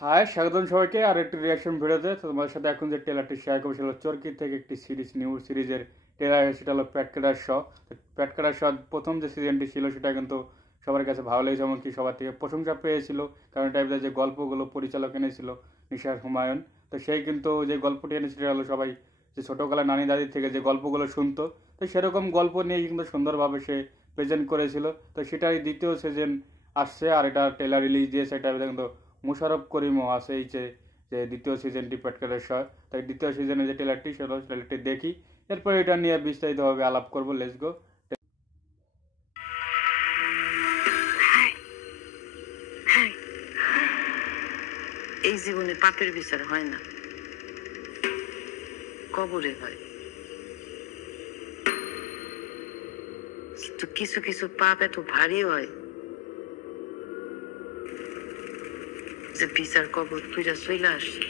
High, স্বাগতম সবাইকে আর একটি রিয়াকশন ভিডিওতে। তো তোমাদের সাথে এখন যে ট্রেলারটি শেয়ার করবো সেটা হলো চরকি থেকে একটি নিউ সিরিজের ট্রেলার, সেটা হলো প্যাটকাটার শ। প্যাটকাটার শ প্রথম যে সিজনটি ছিল সেটা কিন্তু সবার কাছে ভালো লেগেছে, এমনকি সবার থেকে প্রশংসা পেয়েছিল, কারণ টাইপের যে গল্পগুলো পরিচালক এনেছিল নিশার হুমায়ুন। তো সেই কিন্তু যে গল্পটি এনেছিল সেটা হলো সবাই যে ছোটোবেলায় নানি দাদির থেকে যে গল্পগুলো শুনতো, তো সেরকম গল্প নিয়ে কিন্তু সুন্দরভাবে সে প্রেজেন্ট করেছিল। তো সেটাই দ্বিতীয় সিজন আসছে, আর এটা ট্রেলার রিলিজ দিয়েছে। এটা কিন্তু মুশারফ করিমও আছে এই যে যে দ্বিতীয় সিজনটি প্যাটকাটার শয়। তাই দ্বিতীয় সিজনে যে ট্রেলারটি সেটা ট্রেলারটি দেখি, এরপর এটা নিয়ে বিস্তারিতভাবে আলাপ করবো। Let's go. এই জীবনে পাপের বিচার হয় না, কবরে হয়। কিন্তু কিছু কিছু পাপ এত ভারী হয় যে বিচার কবর তুইরা চলে আসে।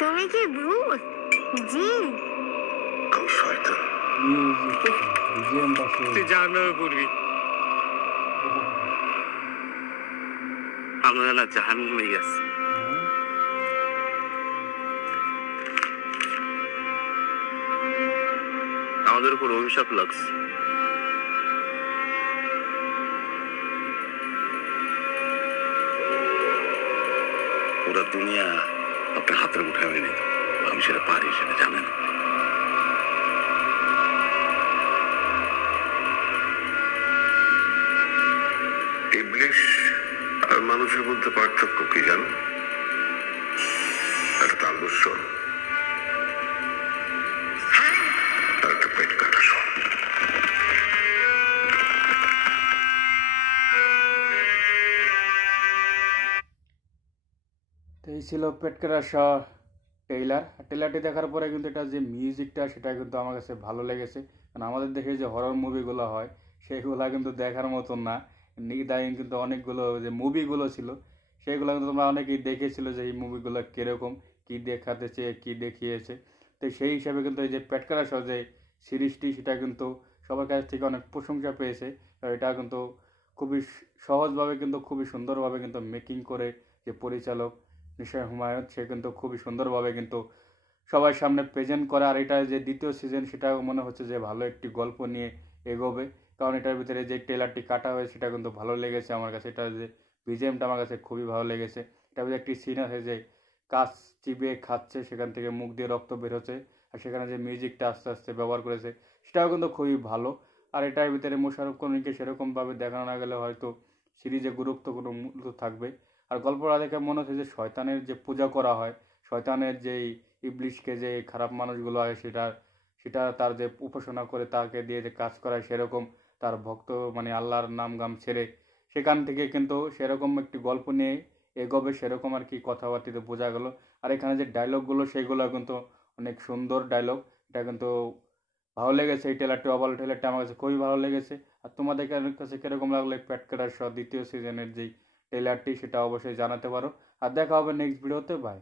তুমি কি ভূত? জি, আমি শয়তান। মিউজিক বিজিএমটা তুই জাহান্নামে পড়বি। আমরা না জাহান্নামে গেছি। আমাদের উপর অভিশাপ লাগছে। পুরা দুনিয়া আপনার হাতের মুঠোয় হয়নি, আমি সেটা পারি, সেটা জানেন। ইবলিশ আর মানুষের মধ্যে পার্থক্য কি জানো? একটা তালবস্য আর একটা পেট কাটা। তো এই ছিল প্যাটকাটার শ ট্রেলারটি দেখার পরে কিন্তু এটা যে মিউজিকটা সেটা কিন্তু আমার কাছে ভালো লেগেছে, কারণ আমাদের দেশে যে হরর মুভিগুলো হয় সেইগুলো কিন্তু দেখার মতন না। ইদানিং কিন্তু অনেকগুলো যে মুভিগুলো ছিল সেইগুলো কিন্তু তোমরা অনেকেই দেখেছিল যে এই মুভিগুলো কীরকম, কী দেখাতে চেয়ে কী দেখিয়েছে। তো সেই হিসাবে কিন্তু এই যে প্যাটকাটার শ যে সিরিজটি সেটা কিন্তু সবার কাছ থেকে অনেক প্রশংসা পেয়েছে। এটা কিন্তু খুবই সহজভাবে কিন্তু খুবই সুন্দরভাবে কিন্তু মেকিং করে যে পরিচালক নিশার হুমায়ুন, সে কিন্তু খুবই সুন্দরভাবে কিন্তু সবার সামনে প্রেজেন্ট করে। আর এটা যে দ্বিতীয় সিজন সেটাও মনে হচ্ছে যে ভালো একটি গল্প নিয়ে এগোবে, কারণ এটার ভিতরে যে ট্রেলারটি কাটা হয়েছে সেটা কিন্তু ভালো লেগেছে আমার কাছে। এটা যে বিজিএমটা আমার কাছে খুবই ভালো লেগেছে। এটার ভিতরে একটি সিন আছে যে কাজ চিবিয়ে খাচ্ছে, সেখান থেকে মুখ দিয়ে রক্ত বেরোচ্ছে, আর সেখানে যে মিউজিকটা আস্তে আস্তে ব্যবহার করেছে সেটাও কিন্তু খুবই ভালো। আর এটার ভিতরে মোশাররফ করিমকে সেরকমভাবে দেখানো না গেলে হয়তো সিরিজে গুরুত্বপূর্ণ মূল্য থাকবে। আর গল্পটা দেখে মনে হচ্ছে যে শয়তানের যে পূজা করা হয়, শয়তানের যেই ইবলিশকে যে খারাপ মানুষগুলো হয় সেটা তার যে উপাসনা করে তাকে দিয়ে যে কাজ করায়, সেরকম তার ভক্ত মানে আল্লাহর নাম গাম ছেড়ে সেখান থেকে কিন্তু সেরকম একটি গল্প নিয়ে এগোবে, সেরকম আর কি কথাবার্তিতে বোঝা গেল। আর এখানে যে ডায়লগগুলো সেগুলো কিন্তু অনেক সুন্দর ডায়লগ। এটা কিন্তু ভালো লেগেছে এই ট্রেলারটি, ওভারঅল ট্রেলারটি আমার কাছে খুবই ভালো লেগেছে। আর তোমাদের কাছে কীরকম লাগলো এই প্যাটকাটার শ দ্বিতীয় সিজনের যেই ট্রেলারটি সেটা অবশ্যই জানাতে পারো। আর দেখা হবে নেক্সট ভিডিওতে। বাই।